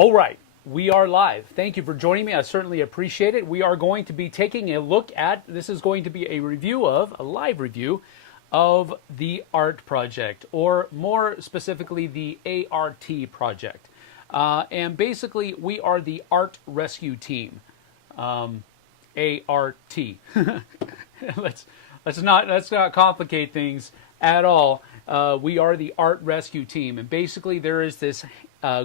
All right, we are live. Thank you for joining me. I certainly appreciate it. We are going to be taking a look at, this is going to be a live review of the ART project, or more specifically, the A.R.T project. And basically, we are the ART rescue team. A.R.T. let's not complicate things at all. We are the ART rescue team, and basically there is this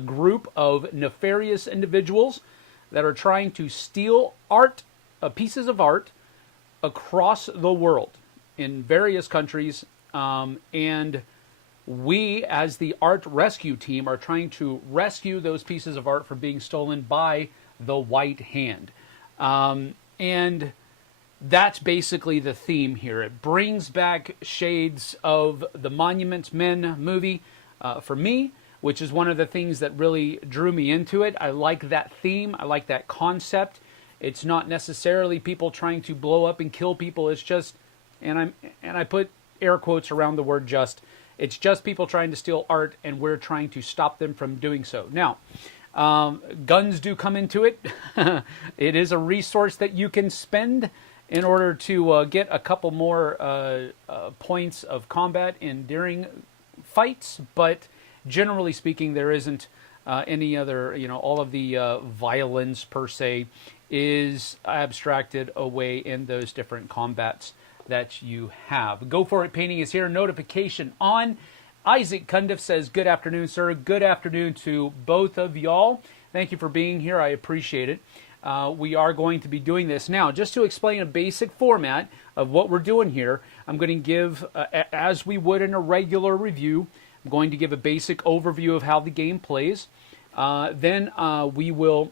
group of nefarious individuals that are trying to steal pieces of art across the world in various countries, and we, as the ART rescue team, are trying to rescue those pieces of art from being stolen by the White Hand. And that's basically the theme here. It brings back shades of the Monument Men movie for me, which is one of the things that really drew me into it. I like that theme. I like that concept. It's not necessarily people trying to blow up and kill people. It's just, and I put air quotes around the word just, it's just people trying to steal art, and we're trying to stop them from doing so. Now, guns do come into it. It is a resource that you can spend in order to get a couple more points of combat during fights, but generally speaking, there isn't any other, all of the violence per se is abstracted away in those different combats that you have. Go For It Painting is here. Notification on. Isaac Cundiff says, good afternoon, sir. Good afternoon to both of y'all. Thank you for being here. I appreciate it. We are going to be doing this now. Just to explain a basic format of what we're doing here, I'm going to give, as we would in a regular review, I'm going to give a basic overview of how the game plays. Then we will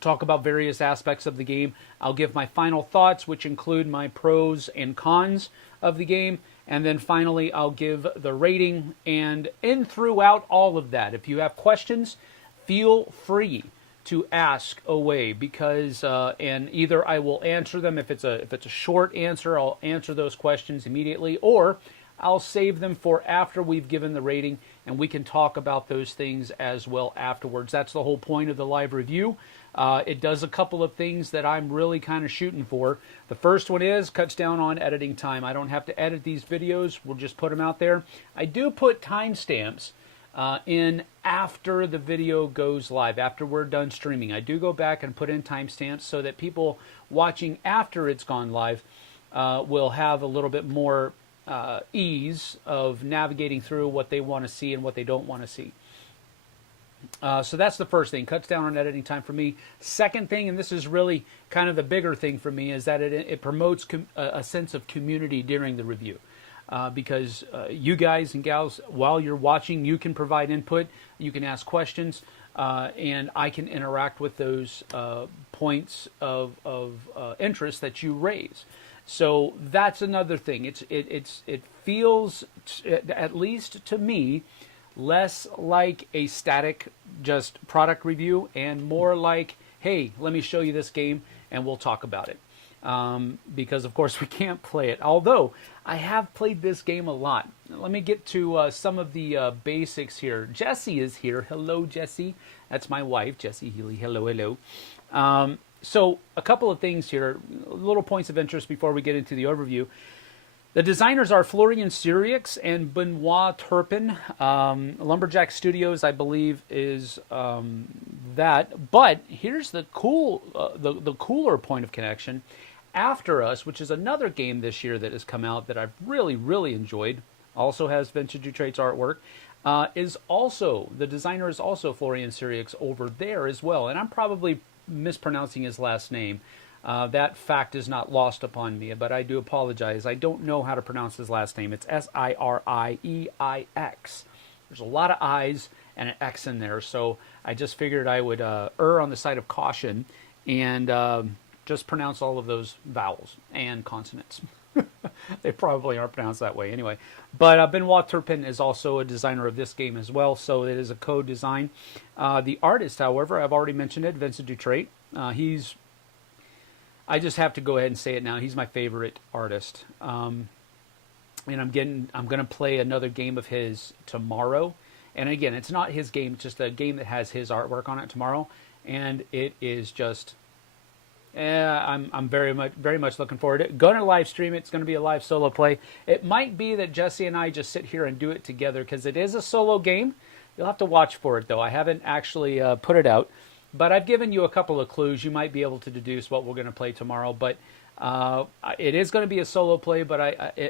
talk about various aspects of the game. I'll give my final thoughts, which include my pros and cons of the game. And then finally, I'll give the rating. And throughout all of that, if you have questions, feel free to ask away, because and either I will answer them. If it's a short answer, I'll answer those questions immediately, or I'll save them for after we've given the rating, and we can talk about those things as well afterwards. That's the whole point of the live review. It does a couple of things that I'm really kind of shooting for. The first one is cuts down on editing time. I don't have to edit these videos. We'll just put them out there. I do put timestamps in after the video goes live, after we're done streaming. I do go back and put in timestamps so that people watching after it's gone live will have a little bit more ease of navigating through what they want to see and what they don't want to see. So that's the first thing, cuts down on editing time for me. Second thing, and this is really kind of the bigger thing for me, is that it promotes a sense of community during the review. Because you guys and gals, while you're watching, you can provide input, you can ask questions, and I can interact with those points of interest that you raise. So that's another thing. It feels, at least to me, less like a static just product review and more like, hey, let me show you this game and we'll talk about it. Because of course we can't play it, although I have played this game a lot. Let me get to some of the basics here. Jessie is here. Hello, Jessie. That's my wife, Jessie Healy. Hello, hello. So a couple of things here, little points of interest before we get into the overview. The designers are Florian Sirius and Benoit Turpin. Lumberjack Studios, I believe, is that. But here's the cooler point of connection. After Us, which is another game this year that has come out that I've really, really enjoyed, also has Vintage Traits artwork, the designer is also Florian Sirius over there as well. And I'm probably mispronouncing his last name. That fact is not lost upon me, but I do apologize. I don't know how to pronounce his last name. It's S-I-R-I-E-I-X. There's a lot of I's and an X in there, so I just figured I would err on the side of caution and just pronounce all of those vowels and consonants. They probably aren't pronounced that way anyway. But Benoit Turpin is also a designer of this game as well, so it is a co-design. The artist, however, I've already mentioned it, Vincent Dutrait. I just have to go ahead and say it now. He's my favorite artist. And I'm going to play another game of his tomorrow. And again, it's not his game, it's just a game that has his artwork on it tomorrow. And it is just, I'm very much looking forward to it. Going to live stream it. It's going to be a live solo play. It might be that Jesse and I just sit here and do it together because it is a solo game. You'll have to watch for it, though. I haven't actually put it out. But I've given you a couple of clues. You might be able to deduce what we're going to play tomorrow. But it is going to be a solo play, but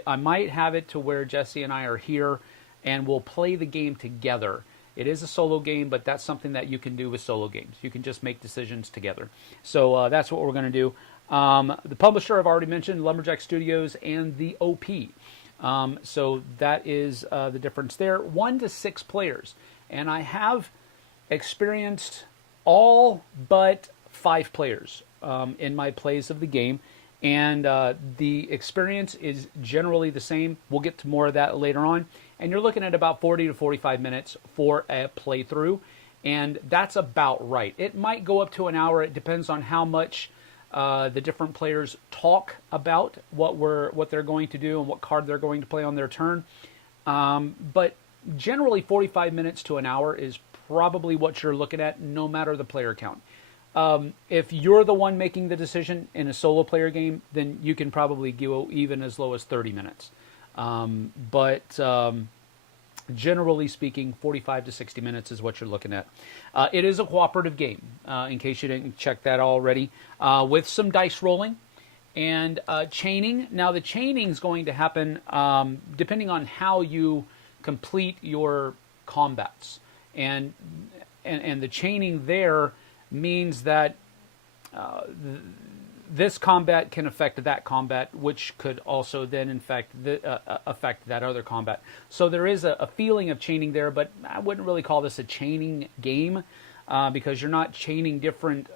I might have it to where Jesse and I are here, and we'll play the game together. It is a solo game, but that's something that you can do with solo games. You can just make decisions together. So that's what we're going to do. The publisher I've already mentioned, Lumberjack Studios and the OP. So that is the difference there. 1 to 6 players. And I have experienced all but 5 players in my plays of the game. And the experience is generally the same. We'll get to more of that later on. And you're looking at about 40 to 45 minutes for a playthrough. And that's about right. It might go up to an hour. It depends on how much the different players talk about what they're going to do and what card they're going to play on their turn. But generally 45 minutes to an hour is probably what you're looking at, no matter the player count. If you're the one making the decision in a solo player game, then you can probably go even as low as 30 minutes. But generally speaking, 45 to 60 minutes is what you're looking at. It is a cooperative game, in case you didn't check that already, with some dice rolling and chaining. Now, the chaining is going to happen depending on how you complete your combats. And the chaining there means that this combat can affect that combat, which could also then affect that other combat. So there is a feeling of chaining there, but I wouldn't really call this a chaining game because you're not chaining different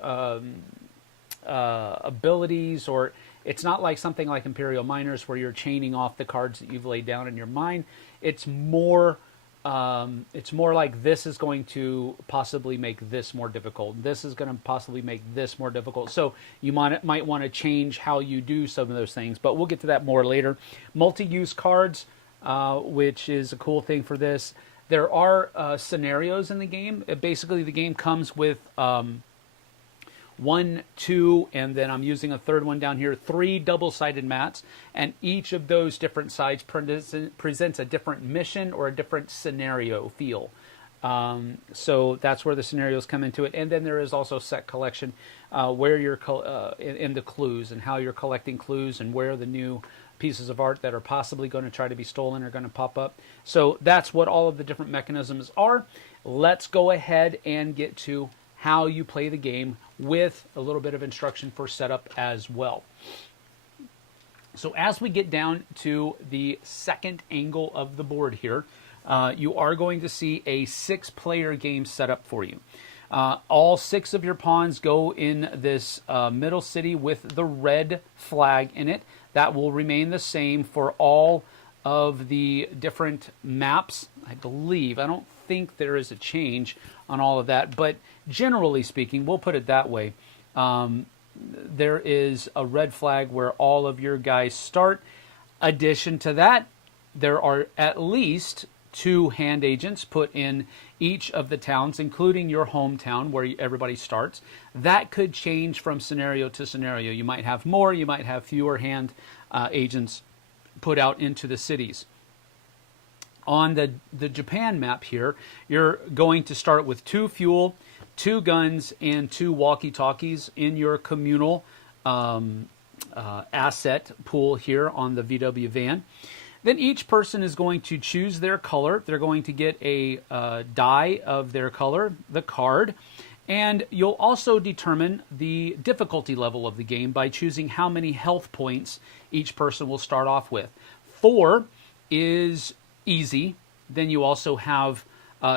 abilities, or it's not like something like Imperial Miners where you're chaining off the cards that you've laid down in your mind. It's more like this is going to possibly make this more difficult. This is going to possibly make this more difficult. So you might want to change how you do some of those things, but we'll get to that more later. Multi-use cards, which is a cool thing for this. There are scenarios in the game. Basically, the game comes with 1, 2, and then I'm using a third one down here, 3 double-sided mats, and each of those different sides presents a different mission or a different scenario feel. So that's where the scenarios come into it. And then there is also set collection, where you're in the clues and how you're collecting clues and where the new pieces of art that are possibly going to try to be stolen are going to pop up. So that's what all of the different mechanisms are. Let's go ahead and get to how you play the game with a little bit of instruction for setup as well. So as we get down to the second angle of the board here, you are going to see a 6-player game set up for you. All 6 of your pawns go in this middle city with the red flag in it. That will remain the same for all of the different maps, I believe. I don't think there is a change on all of that, but generally speaking, we'll put it that way. There is a red flag where all of your guys start. Addition to that, there are at least 2 hand agents put in each of the towns, including your hometown where everybody starts. That could change from scenario to scenario. You might have more, you might have fewer hand agents put out into the cities. On the Japan map here, you're going to start with 2 fuel, 2 guns, and 2 walkie-talkies in your communal asset pool here on the VW van. Then each person is going to choose their color. They're going to get a die of their color, the card, and you'll also determine the difficulty level of the game by choosing how many health points each person will start off with. 4 is easy. Then you also have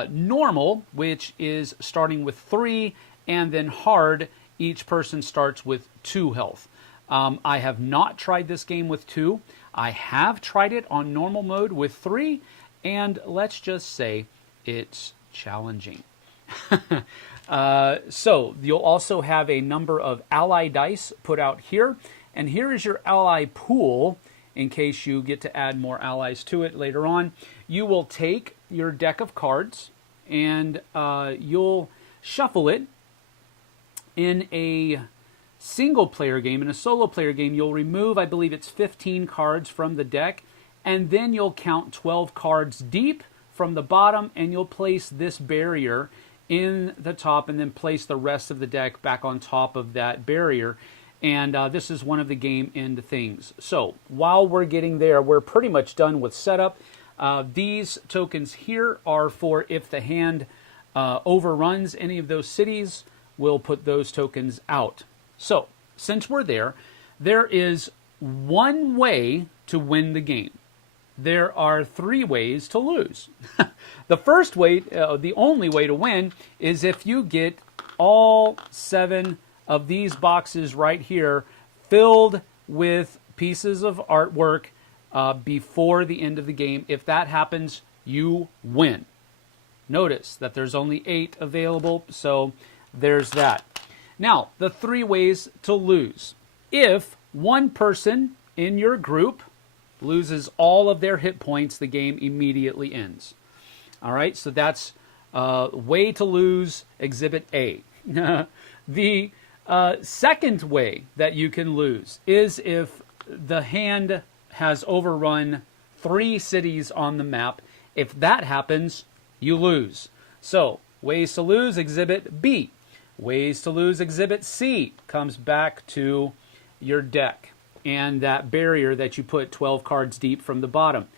normal, which is starting with 3, and then hard, each person starts with 2 health. I have not tried this game with 2. I have tried it on normal mode with 3, and let's just say it's challenging. So you'll also have a number of ally dice put out here, and here is your ally pool in case you get to add more allies to it later on. You will take your deck of cards, and you'll shuffle it. In a single player game, in a solo player game, you'll remove, I believe it's 15 cards from the deck, and then you'll count 12 cards deep from the bottom, and you'll place this barrier in the top and then place the rest of the deck back on top of that barrier. And this is one of the game end things. So while we're getting there, we're pretty much done with setup. These tokens here are for if the hand overruns any of those cities, we'll put those tokens out. So since we're there, there is one way to win the game. There are 3 ways to lose. The first way, the only way to win, is if you get all 7 of these boxes right here filled with pieces of artwork before the end of the game. If that happens, you win. Notice that there's only 8 available, so there's that. Now, the 3 ways to lose. If one person in your group loses all of their hit points, the game immediately ends. All right, so that's way to lose, Exhibit A. The second way that you can lose is if the hand has overrun 3 cities on the map. If that happens, you lose. So, ways to lose, Exhibit B. Ways to lose, Exhibit C comes back to your deck and that barrier that you put 12 cards deep from the bottom.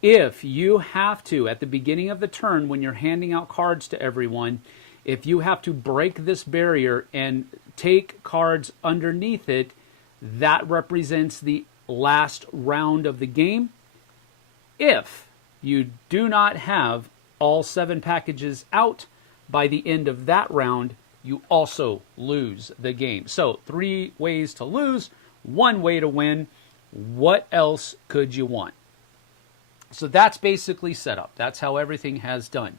If you have to, at the beginning of the turn when you're handing out cards to everyone, if you have to break this barrier and take cards underneath it, that represents the last round of the game. If you do not have all 7 packages out by the end of that round, you also lose the game. So 3 ways to lose, 1 way to win. What else could you want? So that's basically set up. That's how everything has done.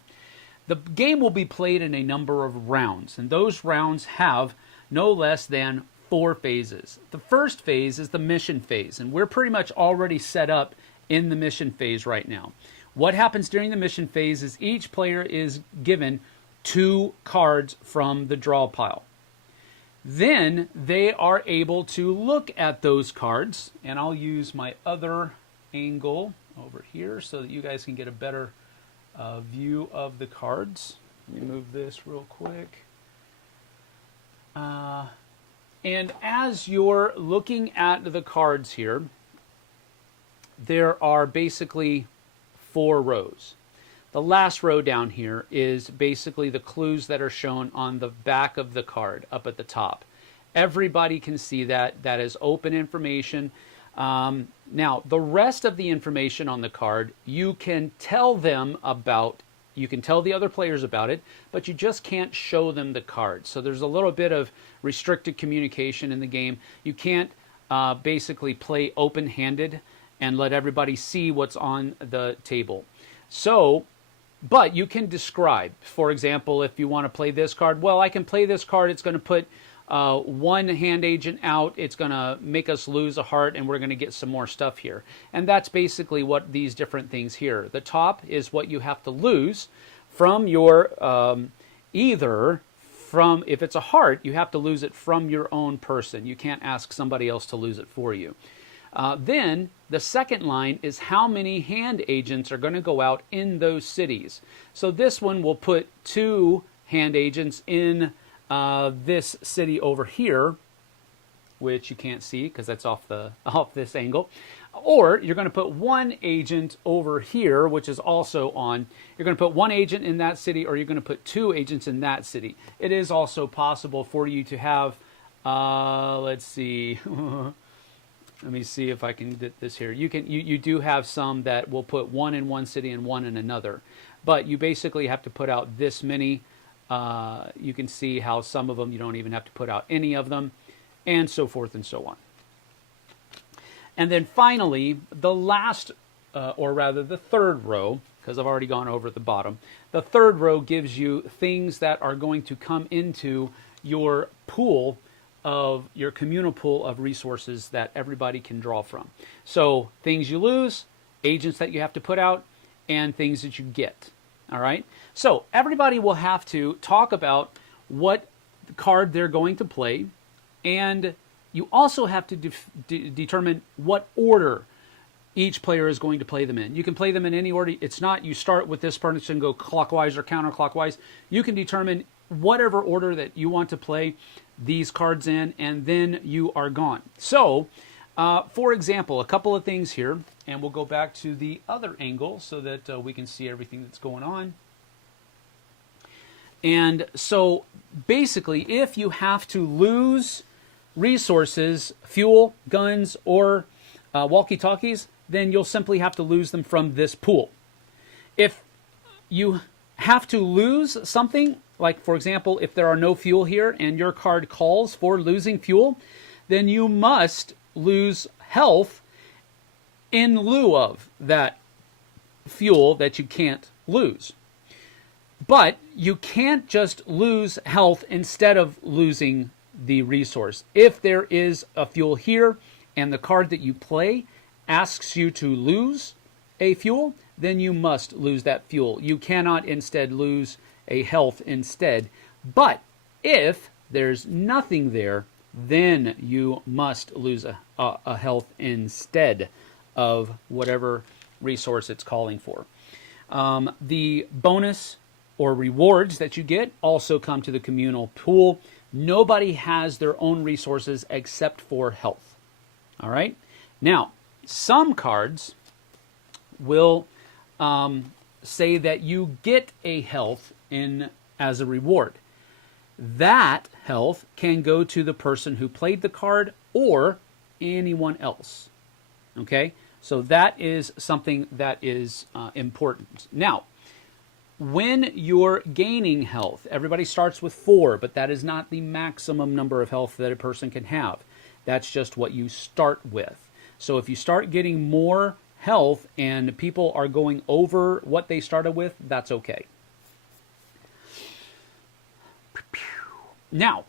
The game will be played in a number of rounds, and those rounds have no less than 4 phases. The first phase is the mission phase, and we're pretty much already set up in the mission phase right now. What happens during the mission phase is each player is given 2 cards from the draw pile. Then they are able to look at those cards, and I'll use my other angle over here so that you guys can get a better view of the cards. Let me move this real quick. And as you're looking at the cards here, there are basically 4 rows. The last row down here is basically the clues that are shown on the back of the card up at the top. Everybody can see that. That is open information. Now, the rest of the information on the card, you can tell them about. You can tell the other players about it, but you just can't show them the card. So there's a little bit of restricted communication in the game. You can't basically play open-handed and let everybody see what's on the table. So, but you can describe. For example, if you want to play this card, well, I can play this card. It's going to put 1 hand agent out. It's going to make us lose a heart, and we're going to get some more stuff here. And that's basically what these different things here. The top is what you have to lose from your, either from, if it's a heart, you have to lose it from your own person. You can't ask somebody else to lose it for you. Then the second line is how many hand agents are going to go out in those cities. So this one will put 2 hand agents in this city over here, which you can't see because that's off this angle. Or you're going to put 1 agent over here, which is also on. You're going to put 1 agent in that city, or you're going to put 2 agents in that city. It is also possible for you to have, let's see. Let me see if I can get this here. You do have some that will put 1 in one city and 1 in another, but you basically have to put out this many. You can see how some of them you don't even have to put out any of them, and so forth and so on. And then finally, the last, or rather the third row, because I've already gone over at the bottom, the third row gives you things that are going to come into your pool of your communal pool of resources that everybody can draw from. So things you lose, agents that you have to put out, and things that you get. All right. So everybody will have to talk about what card they're going to play, and you also have to determine what order each player is going to play them in. You can play them in any order. It's not you start with this person, go clockwise or counterclockwise. You can determine whatever order that you want to play these cards in, and then you are gone. So, for example, a couple of things here, and we'll go back to the other angle so that we can see everything that's going on. And so, basically, if you have to lose resources, fuel, guns, or walkie-talkies, then you'll simply have to lose them from this pool. If you have to lose something, like for example, if there are no fuel here and your card calls for losing fuel, then you must lose health in lieu of that fuel that you can't lose. But you can't just lose health instead of losing the resource. If there is a fuel here and the card that you play asks you to lose a fuel, then you must lose that fuel. You cannot instead lose a health instead. But if there's nothing there, then you must lose a health instead of whatever resource it's calling for. The bonus or rewards that you get also come to the communal pool. Nobody has their own resources except for health. All right? Now, some cards will say that you get a health as a reward. That health can go to the person who played the card or anyone else. Okay? So that is something that is important. Now, when you're gaining health, everybody starts with 4, but that is not the maximum number of health that a person can have. That's just what you start with. So if you start getting more health and people are going over what they started with, that's okay. Now,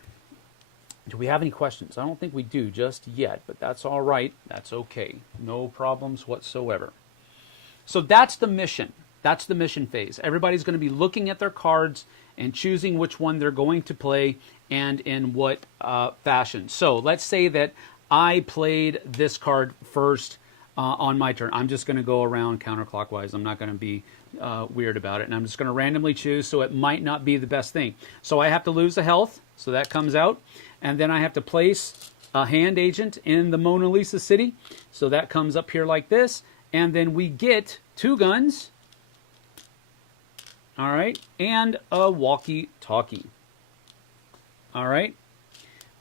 do we have any questions? I don't think we do just yet, but that's all right. That's okay. No problems whatsoever. So that's the mission. That's the mission phase. Everybody's going to be looking at their cards and choosing which one they're going to play and in what fashion. So let's say that I played this card first on my turn. I'm just going to go around counterclockwise. I'm not going to be weird about it. And I'm just going to randomly choose, so it might not be the best thing. So I have to lose the health, so that comes out. And then I have to place a hand agent in the Mona Lisa City. So that comes up here like this. And then we get 2 guns. All right. And a walkie-talkie. All right.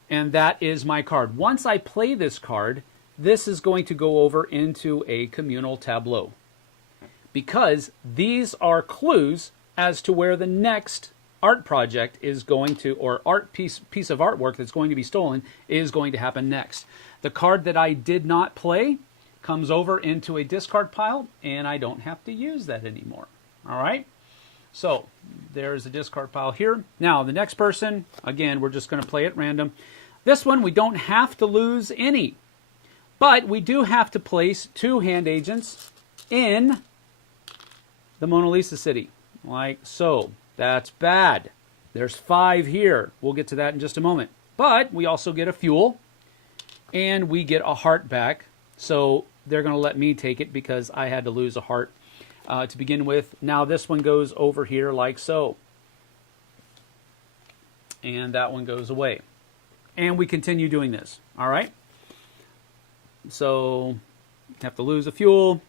And that is my card. Once I play this card, this is going to go over into a communal tableau, because these are clues as to where the next art project is going to, or art piece of artwork that's going to be stolen is going to happen next. The card that I did not play comes over into a discard pile, and I don't have to use that anymore. All right? So there's a discard pile here. Now, the next person, again, we're just going to play at random. This one, we don't have to lose any, but we do have to place 2 hand agents in the Mona Lisa City, like so. That's bad. There's 5 here. We'll get to that in just a moment. But we also get a fuel, and we get a heart back. So they're going to let me take it because I had to lose a heart to begin with. Now this one goes over here like so. And that one goes away. And we continue doing this. All right? So have to lose a fuel.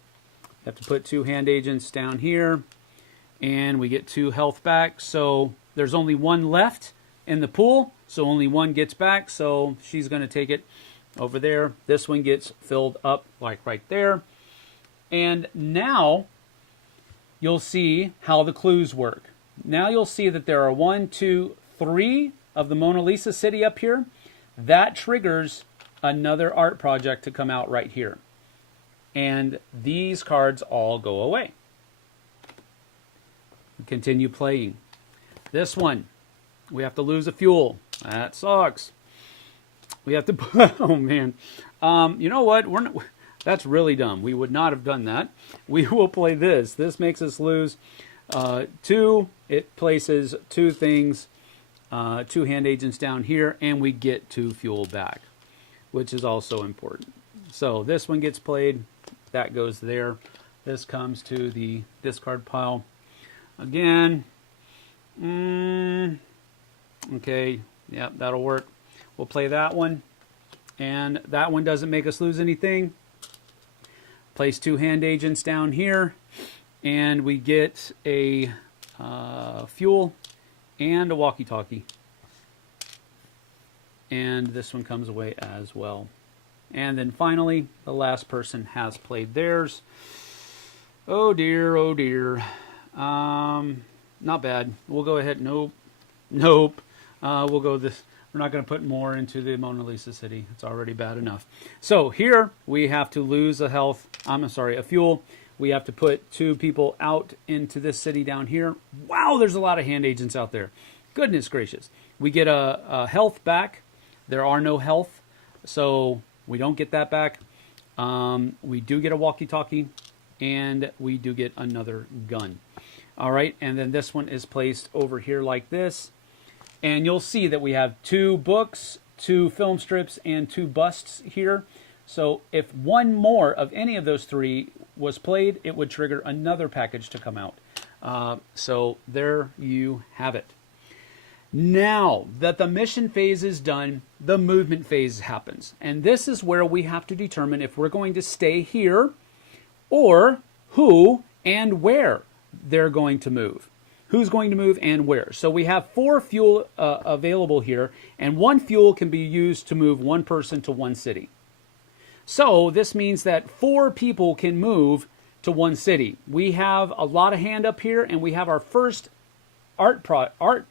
Have to put 2 hand agents down here. And we get 2 health back. So there's only 1 left in the pool. So only 1 gets back. So she's going to take it over there. This one gets filled up like right there. And now you'll see how the clues work. Now you'll see that there are 1, 2, 3 of the Mona Lisa City up here. That triggers another art project to come out right here. And these cards all go away. Continue playing. This one, we have to lose a fuel. That sucks. We have to, oh man. You know what? That's really dumb. We would not have done that. We will play this. This makes us lose 2, it places 2 things, 2 hand agents down here, and we get 2 fuel back, which is also important. So this one gets played, that goes there. This comes to the discard pile. Again, okay, yeah, that'll work. We'll play that one, and that one doesn't make us lose anything. Place 2 hand agents down here, and we get a fuel and a walkie-talkie. And this one comes away as well. And then finally, the last person has played theirs. Oh dear, oh dear. Not bad. We'll go ahead. Nope. We'll go this. We're not going to put more into the Mona Lisa City. It's already bad enough. So here we have to lose a fuel. We have to put 2 people out into this city down here. Wow, there's a lot of hand agents out there. Goodness gracious. We get a health back. There are no health, so we don't get that back. We do get a walkie-talkie, and we do get another gun. All right, and then this one is placed over here like this. And you'll see that we have 2 books, 2 film strips, and 2 busts here. So if one more of any of those 3 was played, it would trigger another package to come out. So there you have it. Now that the mission phase is done, the movement phase happens. And this is where we have to determine if we're going to stay here or who and where they're going to move. Who's going to move and where. So we have 4 fuel available here, and 1 fuel can be used to move 1 person to 1 city. So this means that 4 people can move to 1 city. We have a lot of hand up here, and we have our first art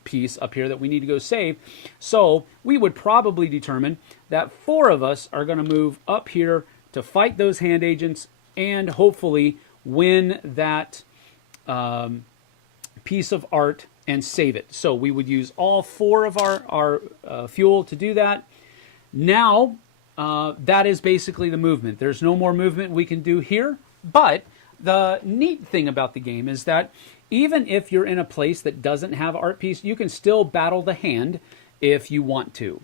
piece up here that we need to go save. So we would probably determine that 4 of us are going to move up here to fight those hand agents and hopefully win that piece of art and save it. So we would use all 4 of our fuel to do that. Now that is basically the movement. There's no more movement we can do here, but the neat thing about the game is that even if you're in a place that doesn't have art piece, you can still battle the hand if you want to.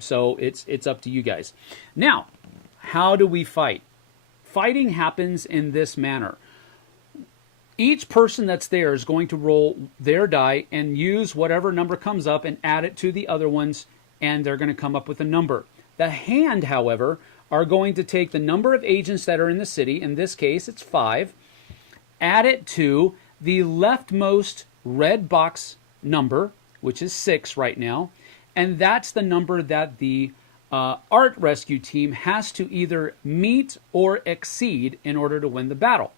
So it's up to you guys. Now, how do we fight? Fighting happens in this manner. Each person that's there is going to roll their die and use whatever number comes up and add it to the other ones, and they're going to come up with a number. The hand, however, are going to take the number of agents that are in the city, in this case it's 5, add it to the leftmost red box number, which is 6 right now, and that's the number that the art rescue team has to either meet or exceed in order to win the battle.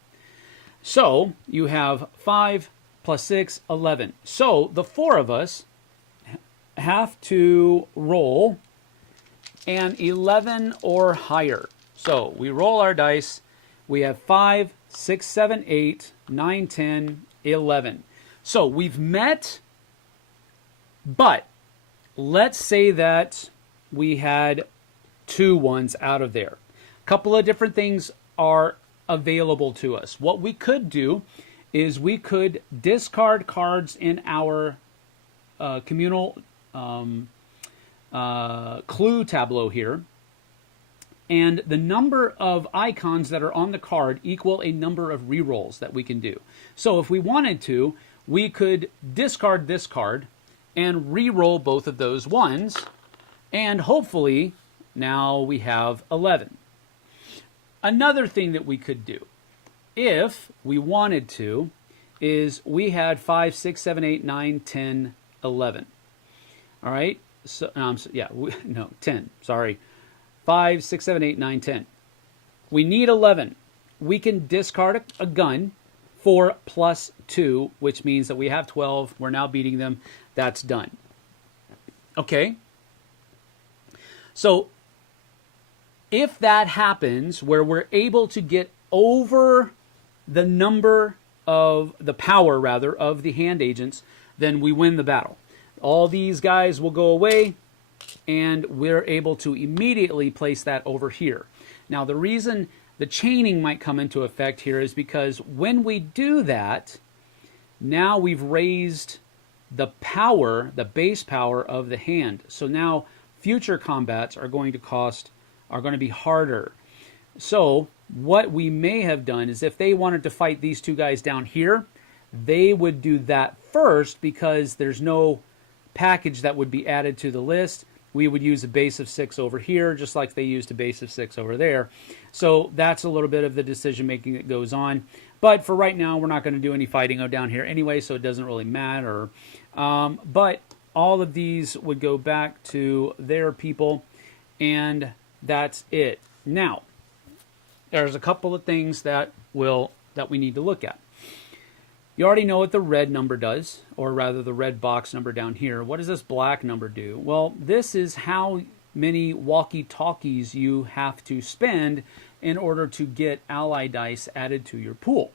So you have 5 plus 6, 11. So the 4 of us have to roll an 11 or higher. So we roll our dice. We have 5, 6, 7, 8, 9, 10, 11. So we've met, but let's say that we had 2 ones out of there. A couple of different things are available to us. What we could do is we could discard cards in our communal clue tableau here, and the number of icons that are on the card equal a number of rerolls that we can do. So if we wanted to, we could discard this card and re-roll both of those ones, and hopefully now we have 11. Another thing that we could do, if we wanted to, is we had 5, 6, 7, 8, 9, 10, 11. All right? So, 10. Sorry. 5, 6, 7, 8, 9, 10. We need 11. We can discard a gun for +2, which means that we have 12. We're now beating them. That's done. Okay? So if that happens, where we're able to get over the number of, the power rather, of the hand agents, then we win the battle. All these guys will go away, and we're able to immediately place that over here. Now, the reason the chaining might come into effect here is because when we do that, now we've raised the power, the base power of the hand. So now future combats are going to be harder. So what we may have done is if they wanted to fight these two guys down here, they would do that first because there's no package that would be added to the list. We would use a base of 6 over here, just like they used a base of 6 over there. So that's a little bit of the decision making that goes on. But for right now, we're not going to do any fighting down here anyway, so it doesn't really matter. But all of these would go back to their people, and that's it. Now, there's a couple of things that we need to look at. You already know what the red number does, or rather the red box number down here. What does this black number do? Well, this is how many walkie-talkies you have to spend in order to get ally dice added to your pool.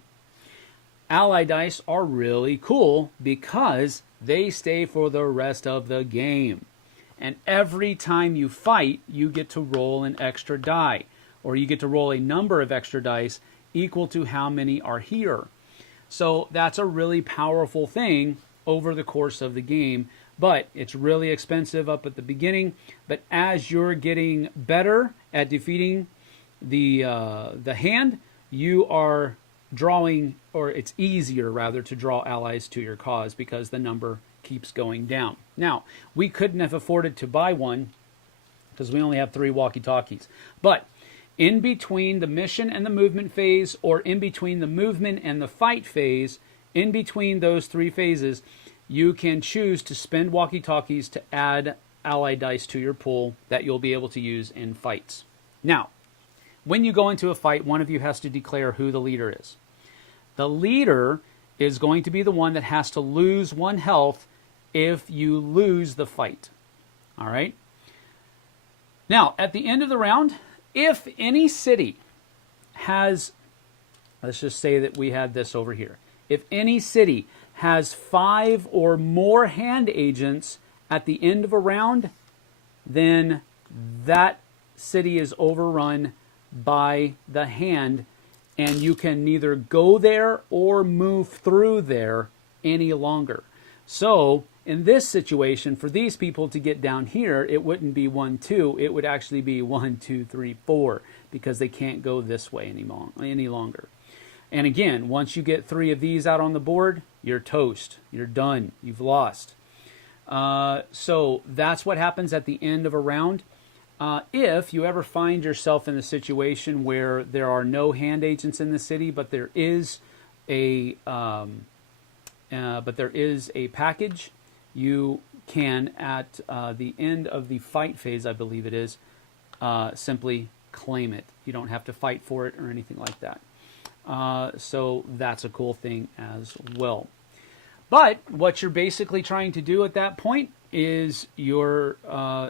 Ally dice are really cool because they stay for the rest of the game. And every time you fight, you get to roll an extra die, or you get to roll a number of extra dice equal to how many are here. So that's a really powerful thing over the course of the game, but it's really expensive up at the beginning. But as you're getting better at defeating the hand, you are drawing, or it's easier rather to draw allies to your cause because the number keeps going down. Now, we couldn't have afforded to buy one because we only have 3 walkie-talkies, but in between the mission and the movement phase, or in between the movement and the fight phase, in between those 3 phases, you can choose to spend walkie-talkies to add ally dice to your pool that you'll be able to use in fights. Now, when you go into a fight, one of you has to declare who the leader is. The leader is going to be the one that has to lose 1 health if you lose the fight. All right? Now, at the end of the round, if any city has, let's just say that we had this over here. If any city has 5 or more hand agents at the end of a round, then that city is overrun by the hand, and you can neither go there or move through there any longer. So in this situation, for these people to get down here, it wouldn't be 1, 2. It would actually be 1, 2, 3, 4, because they can't go this way any longer. And again, once you get 3 of these out on the board, you're toast. You're done. You've lost. So that's what happens at the end of a round. If you ever find yourself in a situation where there are no hand agents in the city, but there is a package, you can, at the end of the fight phase, I believe it is, simply claim it. You don't have to fight for it or anything like that. So that's a cool thing as well. But what you're basically trying to do at that point is you're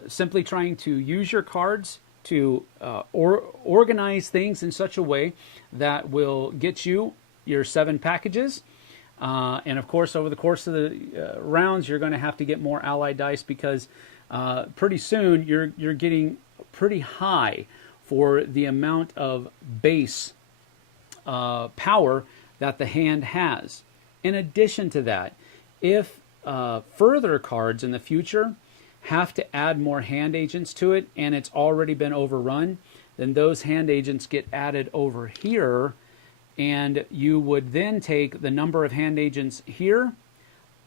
simply trying to use your cards to organize things in such a way that will get you your 7 packages. And of course, over the course of the rounds, you're going to have to get more ally dice because pretty soon you're getting pretty high for the amount of base power that the hand has. In addition to that, if further cards in the future have to add more hand agents to it and it's already been overrun, then those hand agents get added over here, and you would then take the number of hand agents here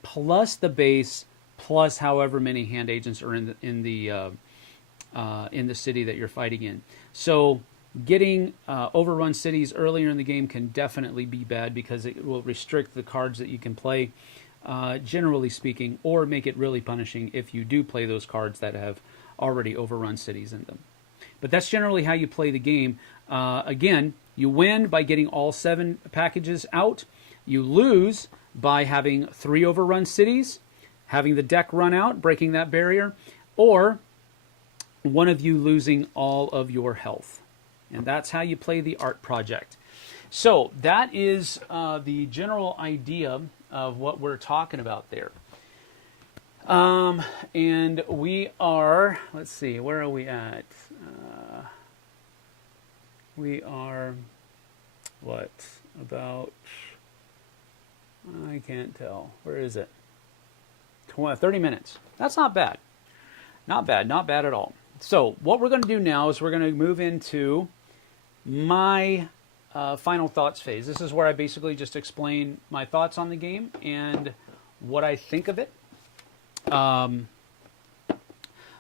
plus the base plus however many hand agents are in the city that you're fighting in. So getting overrun cities earlier in the game can definitely be bad because it will restrict the cards that you can play, generally speaking, or make it really punishing if you do play those cards that have already overrun cities in them. But that's generally how you play the game. Again, you win by getting all 7 packages out. You lose by having 3 overrun cities, having the deck run out, breaking that barrier, or one of you losing all of your health. And that's how you play the art project. So that is the general idea of what we're talking about there. And we are, let's see, where are we at? We are, what, about, I can't tell. Where is it? 30 minutes. That's not bad. Not bad. Not bad at all. So what we're going to do now is we're going to move into my final thoughts phase. This is where I basically just explain my thoughts on the game and what I think of it.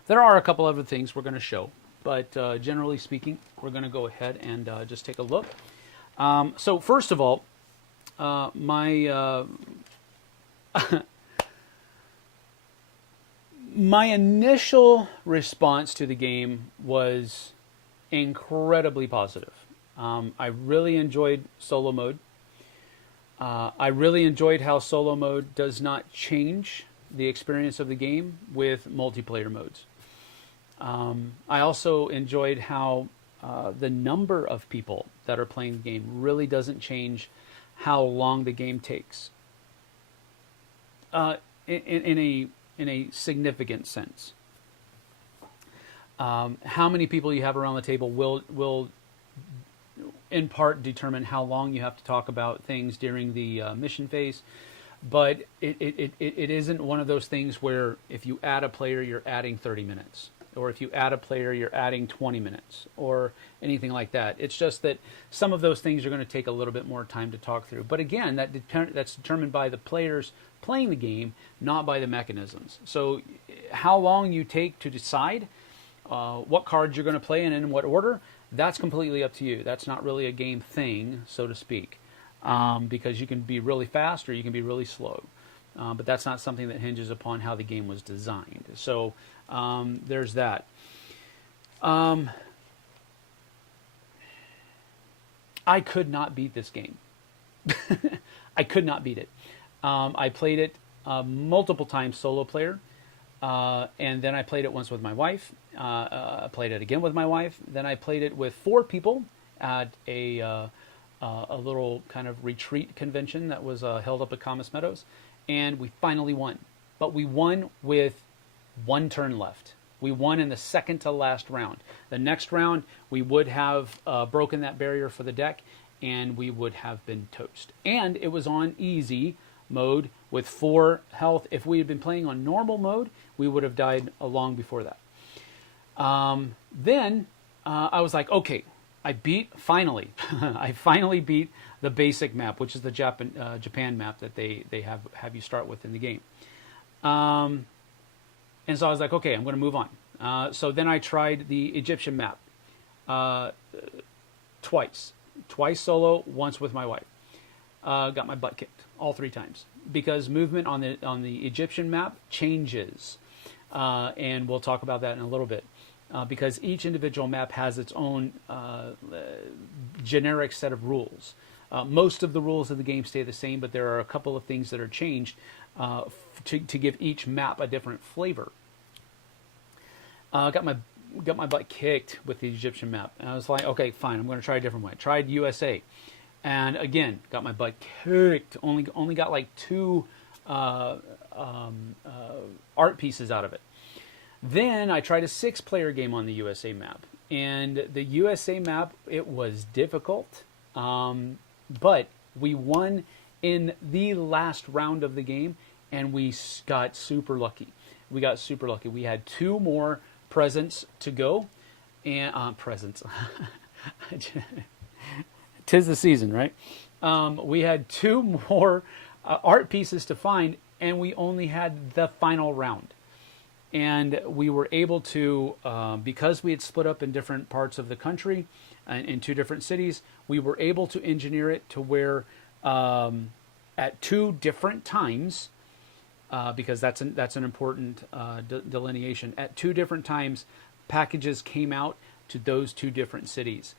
There are a couple other things we're going to show, but generally speaking, we're going to go ahead and just take a look. So first of all, my my initial response to the game was incredibly positive. I really enjoyed solo mode. I really enjoyed how solo mode does not change the experience of the game with multiplayer modes. I also enjoyed how the number of people that are playing the game really doesn't change how long the game takes. In a significant sense, how many people you have around the table will in part determine how long you have to talk about things during the mission phase. But it isn't one of those things where if you add a player, you're adding 30 minutes. Or if you add a player, you're adding 20 minutes. Or anything like that. It's just that some of those things are going to take a little bit more time to talk through. But again, that's determined by the players playing the game, not by the mechanisms. So how long you take to decide what cards you're going to play and in what order, that's completely up to you. That's not really a game thing, so to speak. Because you can be really fast or you can be really slow. But that's not something that hinges upon how the game was designed. So there's that. I could not beat this game. I could not beat it. I played it multiple times solo player. And then I played it once with my wife. I played it again with my wife. Then I played it with 4 people at a little kind of retreat convention that was held up at Camas Meadows, and we finally won. But we won with 1 turn left. We won in the second to last round. The next round, we would have broken that barrier for the deck, and we would have been toast. And it was on easy mode with 4 health. If we had been playing on normal mode, we would have died long before that. Then I was like, okay, I finally beat the basic map, which is the Japan map that they have you start with in the game. And so I was like, okay, I'm going to move on. So then I tried the Egyptian map twice solo, once with my wife. Got my butt kicked all 3 times because movement on the Egyptian map changes, and we'll talk about that in a little bit. Because each individual map has its own generic set of rules. Most of the rules of the game stay the same, but there are a couple of things that are changed to give each map a different flavor. Got my butt kicked with the Egyptian map, and I was like, okay, fine, I'm going to try a different way. Tried USA, and again got my butt kicked. Only got like 2 art pieces out of it. Then I tried a 6-player game on the USA map. And the USA map, it was difficult. But we won in the last round of the game, and we got super lucky. We had 2 more presents to go. And presents. 'Tis the season, right? We had 2 more art pieces to find, and we only had the final round. And we were able to, because we had split up in different parts of the country, in 2 different cities, we were able to engineer it to where at 2 different times, because that's an important delineation, at 2 different times, packages came out to those 2 different cities.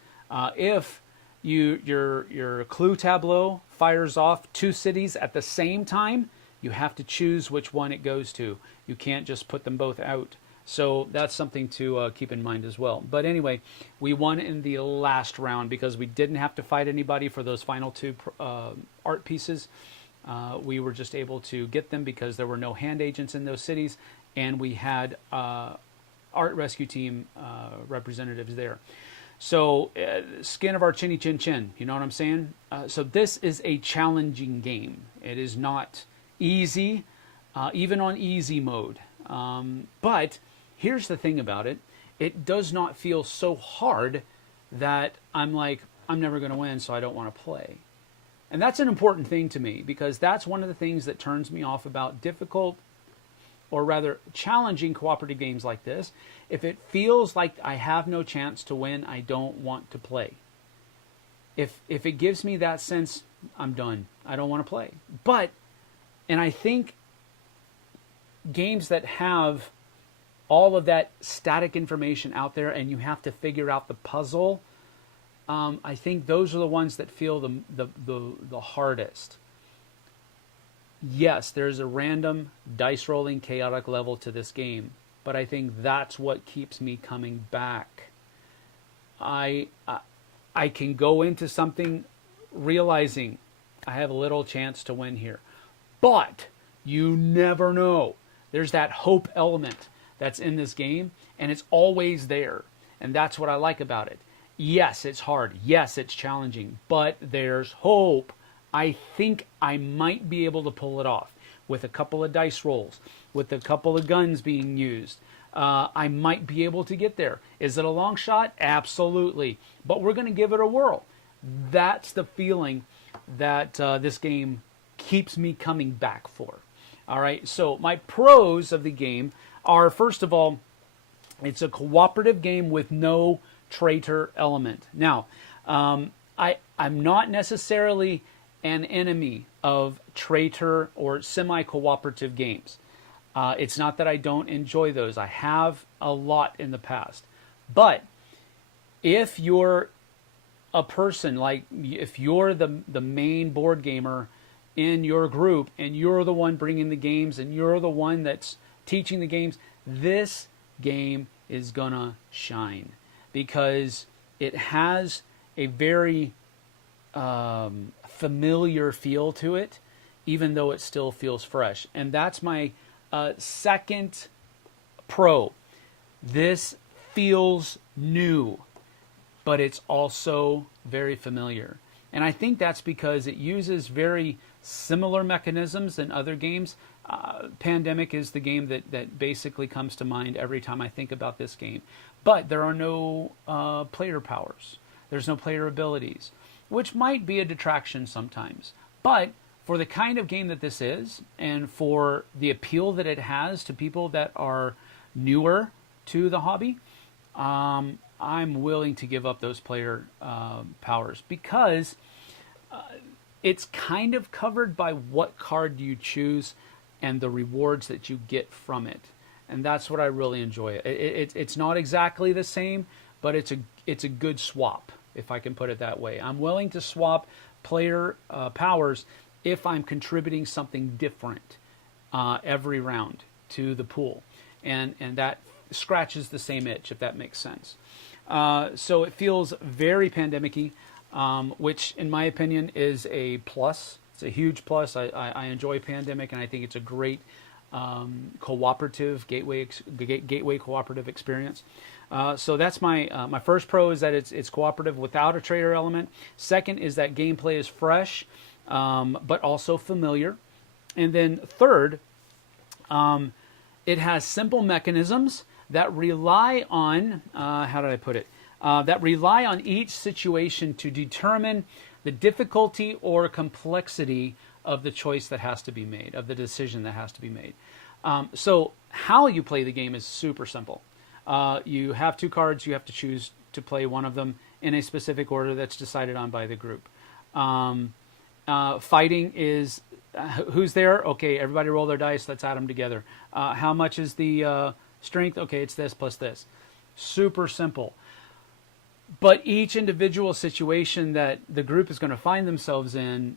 If your clue tableau fires off 2 cities at the same time, you have to choose which one it goes to. You can't just put them both out. So that's something to keep in mind as well. But anyway, we won in the last round because we didn't have to fight anybody for those final 2 art pieces. We were just able to get them because there were no hand agents in those cities, and we had art rescue team representatives there. So skin of our chinny chin chin, you know what I'm saying? So this is a challenging game. It is not easy, even on easy mode. But here's the thing about it. It does not feel so hard that I'm like, I'm never going to win, so I don't want to play. And that's an important thing to me, because that's one of the things that turns me off about difficult, or rather challenging cooperative games like this. If it feels like I have no chance to win, I don't want to play. If it gives me that sense, I'm done. I don't want to play. And I think games that have all of that static information out there and you have to figure out the puzzle, I think those are the ones that feel the hardest. Yes, there's a random dice rolling chaotic level to this game, but I think that's what keeps me coming back. I can go into something realizing I have a little chance to win here, but you never know. There's that hope element that's in this game, and it's always there, and that's what I like about it. Yes, it's hard. Yes, it's challenging, but there's hope. I think I might be able to pull it off with a couple of dice rolls, with a couple of guns being used. I might be able to get there. Is it a long shot? Absolutely. But we're going to give it a whirl. That's the feeling that this game keeps me coming back for. All right, so my pros of the game are, first of all, it's a cooperative game with no traitor element. Now, I'm not necessarily an enemy of traitor or semi-cooperative games. It's not that I don't enjoy those. I have a lot in the past. But if you're a person, like if you're the main board gamer in your group and you're the one bringing the games and you're the one that's teaching the games, this game is gonna shine because it has a very familiar feel to it, even though it still feels fresh. And that's my second pro. This feels new, but it's also very familiar. And I think that's because it uses very similar mechanisms than other games. Pandemic is the game that basically comes to mind every time I think about this game. But there are no player powers. There's no player abilities, which might be a detraction sometimes. But for the kind of game that this is, and for the appeal that it has to people that are newer to the hobby, I'm willing to give up those player powers because it's kind of covered by what card you choose and the rewards that you get from it. And that's what I really enjoy. It's not exactly the same, but it's a good swap, if I can put it that way. I'm willing to swap player powers if I'm contributing something different every round to the pool. And that scratches the same itch, if that makes sense. So it feels very pandemic-y, which in my opinion is a plus. It's a huge plus. I enjoy Pandemic, and I think it's a great cooperative gateway cooperative experience. So that's my first pro, is that it's cooperative without a traitor element. Second is that gameplay is fresh, but also familiar. And then third, it has simple mechanisms that rely on, how did I put it? That rely on each situation to determine the difficulty or complexity of the choice that has to be made, of the decision that has to be made. So how you play the game is super simple. You have two cards. You have to choose to play one of them in a specific order that's decided on by the group. Fighting is, who's there? Okay, everybody roll their dice. Let's add them together. How much is the strength? Okay, it's this plus this. Super simple. But each individual situation that the group is going to find themselves in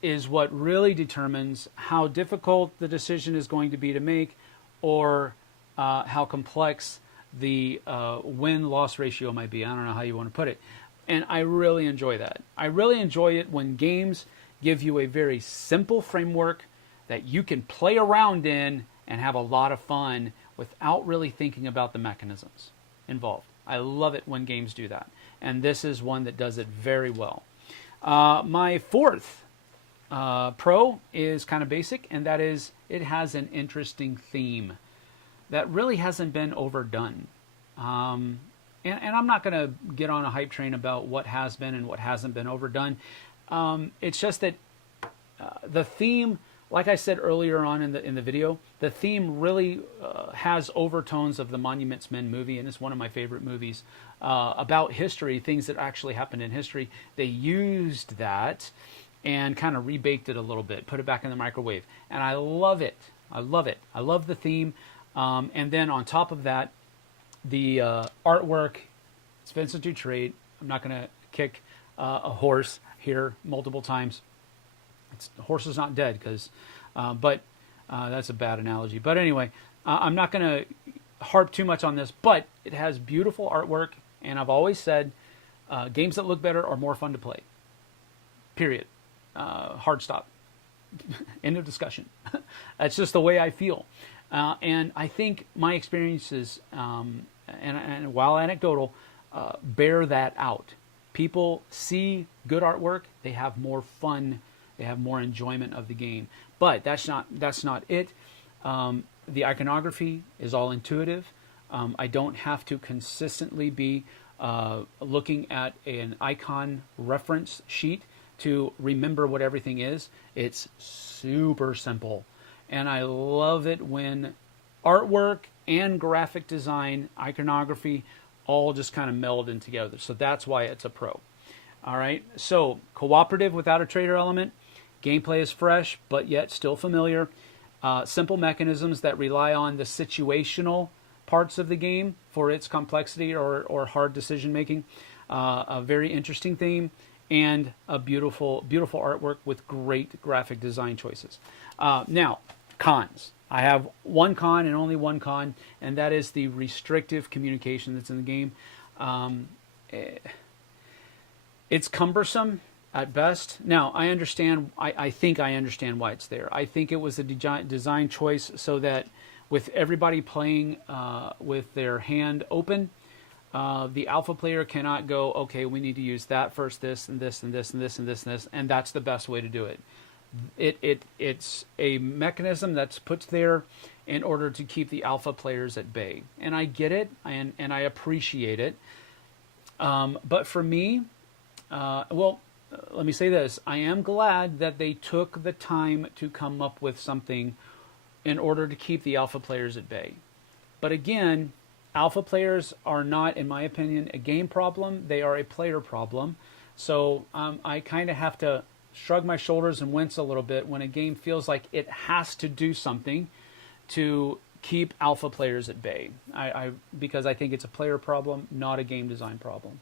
is what really determines how difficult the decision is going to be to make, or how complex the win-loss ratio might be. I don't know how you want to put it. And I really enjoy that. I really enjoy it when games give you a very simple framework that you can play around in and have a lot of fun without really thinking about the mechanisms involved. I love it when games do that. And this is one that does it very well. My fourth Pro is kind of basic, and that is it has an interesting theme that really hasn't been overdone. And I'm not going to get on a hype train about what has been and what hasn't been overdone. It's just that the theme, like I said earlier on in the video, the theme really has overtones of the Monuments Men movie, and it's one of my favorite movies about history, things that actually happened in history. They used that and kind of rebaked it a little bit, put it back in the microwave, and I love it. I love it. I love the theme, and then on top of that, the artwork. It's Vincent Dutrait. I'm not going to kick a horse here multiple times. The horse is not dead, but that's a bad analogy. But anyway, I'm not going to harp too much on this, but it has beautiful artwork, and I've always said games that look better are more fun to play. Period. Hard stop. End of discussion. That's just the way I feel. And I think my experiences, and while anecdotal, bear that out. People see good artwork, they have more fun, they have more enjoyment of the game. But that's not it. The iconography is all intuitive. I don't have to consistently be looking at an icon reference sheet to remember what everything is. It's super simple. And I love it when artwork and graphic design, iconography, all just kind of meld in together. So that's why it's a pro. All right. So cooperative without a trader element. Gameplay is fresh, but yet still familiar. Simple mechanisms that rely on the situational parts of the game for its complexity or hard decision making. A very interesting theme and a beautiful artwork with great graphic design choices. Now, cons. I have one con and only one con, and that is the restrictive communication that's in the game. It's cumbersome at best. Now, I understand. I think I understand why it's there. I think it was a design choice so that with everybody playing with their hand open, the alpha player cannot go, okay, we need to use that first, this and this and this and this and this and this, and that's the best way to do it. It's a mechanism that's put there in order to keep the alpha players at bay, and I get it, and I appreciate it. But for me, let me say this: I am glad that they took the time to come up with something in order to keep the alpha players at bay. But again, alpha players are not, in my opinion, a game problem. They are a player problem. So I kind of have to shrug my shoulders and wince a little bit when a game feels like it has to do something to keep alpha players at bay. Because I think it's a player problem, not a game design problem.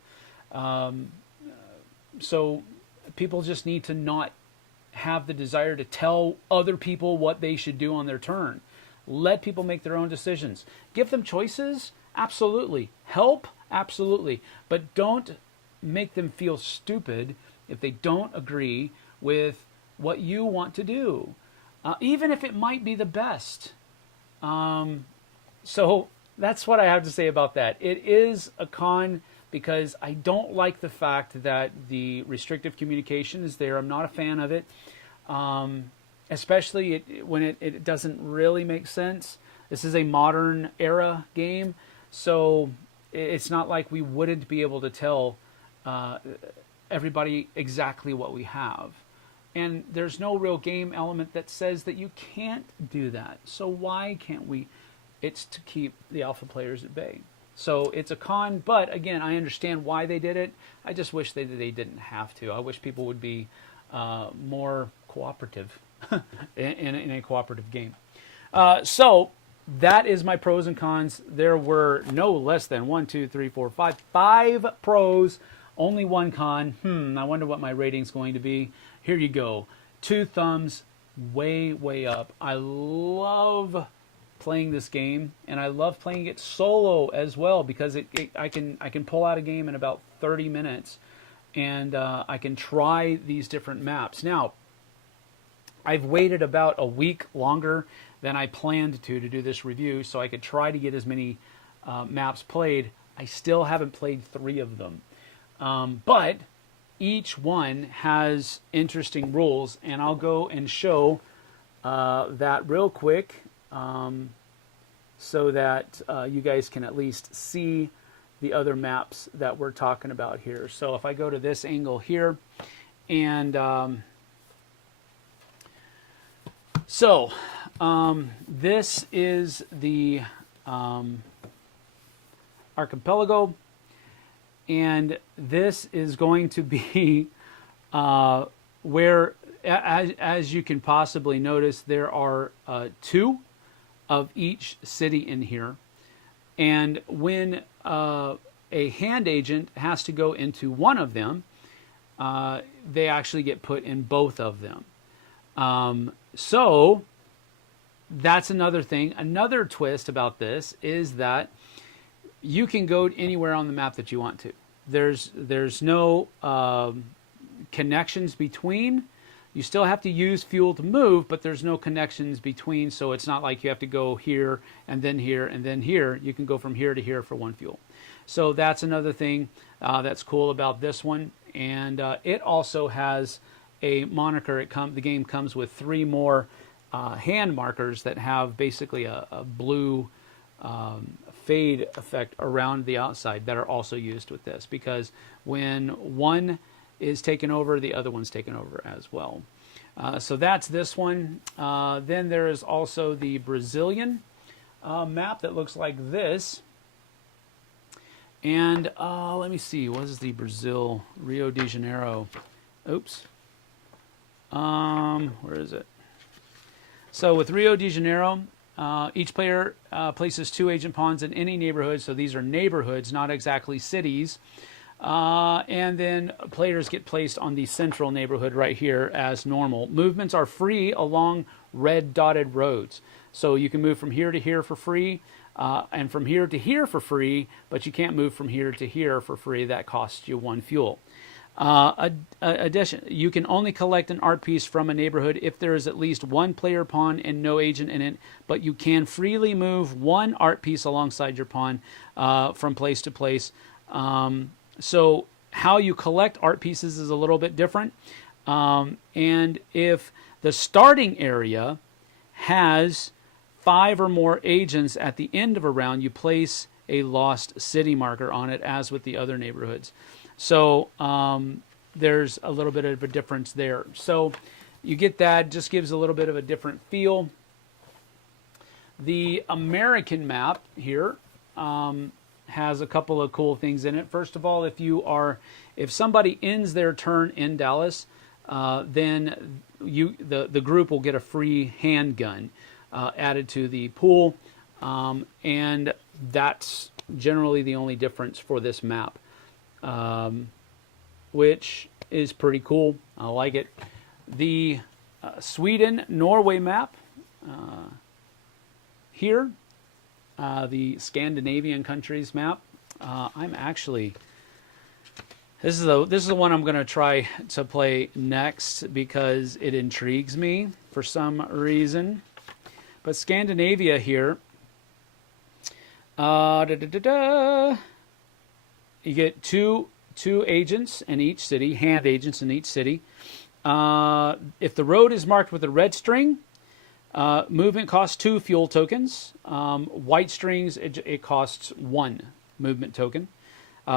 So people just need to not have the desire to tell other people what they should do on their turn. Let people make their own decisions. Give them choices, absolutely. Help, absolutely. But don't make them feel stupid if they don't agree with what you want to do, even if it might be the best. So that's what I have to say about that. It is a con because I don't like the fact that the restrictive communication is there. I'm not a fan of it, especially when it doesn't really make sense. This is a modern era game, so it's not like we wouldn't be able to tell everybody exactly what we have. And there's no real game element that says that you can't do that. So why can't we? It's to keep the alpha players at bay. So it's a con, but again, I understand why they did it. I just wish they didn't have to. I wish people would be more cooperative in a cooperative game. So that is my pros and cons. There were no less than 5 pros, only one con. I wonder what my rating's going to be. Here you go. 2 thumbs, way up. I love playing this game, and I love playing it solo as well because I can pull out a game in about 30 minutes, and I can try these different maps. Now, I've waited about a week longer than I planned to do this review, so I could try to get as many maps played. I still haven't played 3 of them, but each one has interesting rules, and I'll go and show that real quick so that you guys can at least see the other maps that we're talking about here. So if I go to this angle here, and this is the archipelago, and this is going to be where, as you can possibly notice, there are 2 of each city in here. And when a hand agent has to go into one of them, they actually get put in both of them. So that's another thing. Another twist about this is that you can go anywhere on the map that you want to. There's no connections between. You still have to use fuel to move, but there's no connections between, so it's not like you have to go here and then here and then here. You can go from here to here for one fuel. So that's another thing that's cool about this one. And it also has a moniker. The game comes with 3 more hand markers that have basically a blue fade effect around the outside that are also used with this, because when one is taken over, the other one's taken over as well. So that's this one. Then there is also the Brazilian map that looks like this. And let me see, what is the Brazil, Rio de Janeiro? Oops. Where is it? So with Rio de Janeiro, each player places 2 agent pawns in any neighborhood. So these are neighborhoods, not exactly cities. And then players get placed on the central neighborhood right here as normal. Movements are free along red dotted roads. So you can move from here to here for free, and from here to here for free, but you can't move from here to here for free. That costs you 1 fuel. Addition, you can only collect an art piece from a neighborhood if there is at least 1 player pawn and no agent in it, but you can freely move 1 art piece alongside your pawn from place to place. So how you collect art pieces is a little bit different. And if the starting area has 5 or more agents at the end of a round, you place a lost city marker on it, as with the other neighborhoods. So there's a little bit of a difference there. So you get that, just gives a little bit of a different feel. The American map here has a couple of cool things in it. First of all, if somebody ends their turn in Dallas, then the group will get a free handgun added to the pool, and that's generally the only difference for this map, which is pretty cool. I like it. The Sweden-Norway map here, the Scandinavian countries map. This is the one I'm going to try to play next because it intrigues me for some reason. But Scandinavia here, you get two agents in each city, hand agents in each city. If the road is marked with a red string, movement costs 2 fuel tokens. White strings, it costs 1 movement token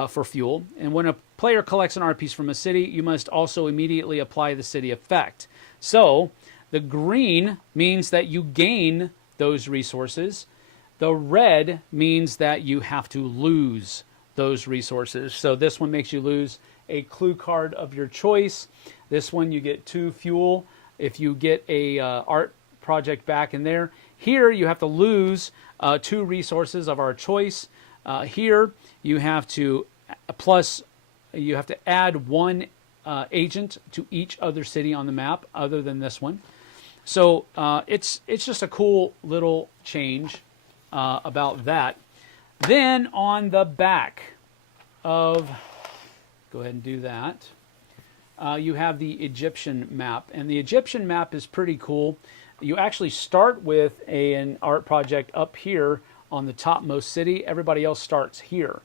for fuel. And when a player collects an art piece from a city, you must also immediately apply the city effect. So the green means that you gain those resources. The red means that you have to lose those resources. So this one makes you lose a clue card of your choice. This one you get 2 fuel if you get a art project back in there. Here you have to lose 2 resources of our choice. Here you have to add 1 agent to each other city on the map other than this one. So it's just a cool little change about that. Then on the back of, go ahead and do that, you have the Egyptian map. And the Egyptian map is pretty cool. You actually start with an art project up here on the topmost city. Everybody else starts here.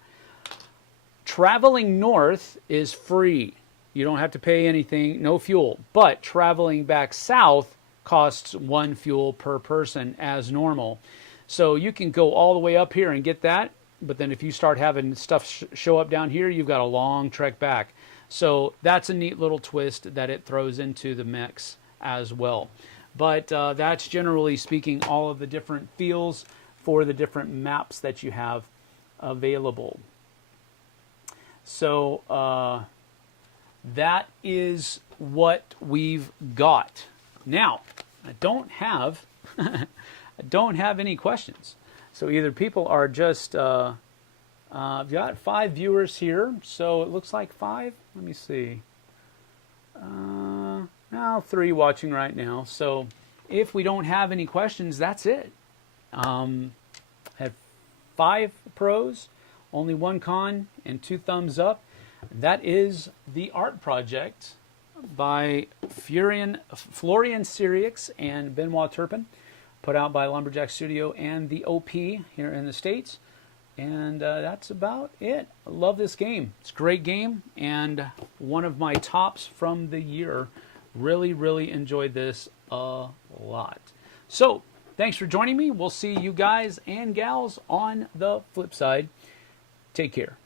Traveling north is free. You don't have to pay anything, no fuel. But traveling back south costs 1 fuel per person as normal. So you can go all the way up here and get that, but then if you start having stuff show up down here, you've got a long trek back. So that's a neat little twist that it throws into the mix as well. But that's generally speaking all of the different feels for the different maps that you have available. So that is what we've got. Now, I don't have I don't have any questions. So either people are just I've got 5 viewers here, so it looks like 5. Let me see. Now 3 watching right now. So if we don't have any questions, that's it. Had 5 pros, only 1 con, and 2 thumbs up. That is the art project by Florian Sirix and Benoit Turpin, put out by Lumberjack Studio and the OP here in the States. And that's about it. I love this game. It's a great game and one of my tops from the year. Really, really enjoyed this a lot. So, thanks for joining me. We'll see you guys and gals on the flip side. Take care.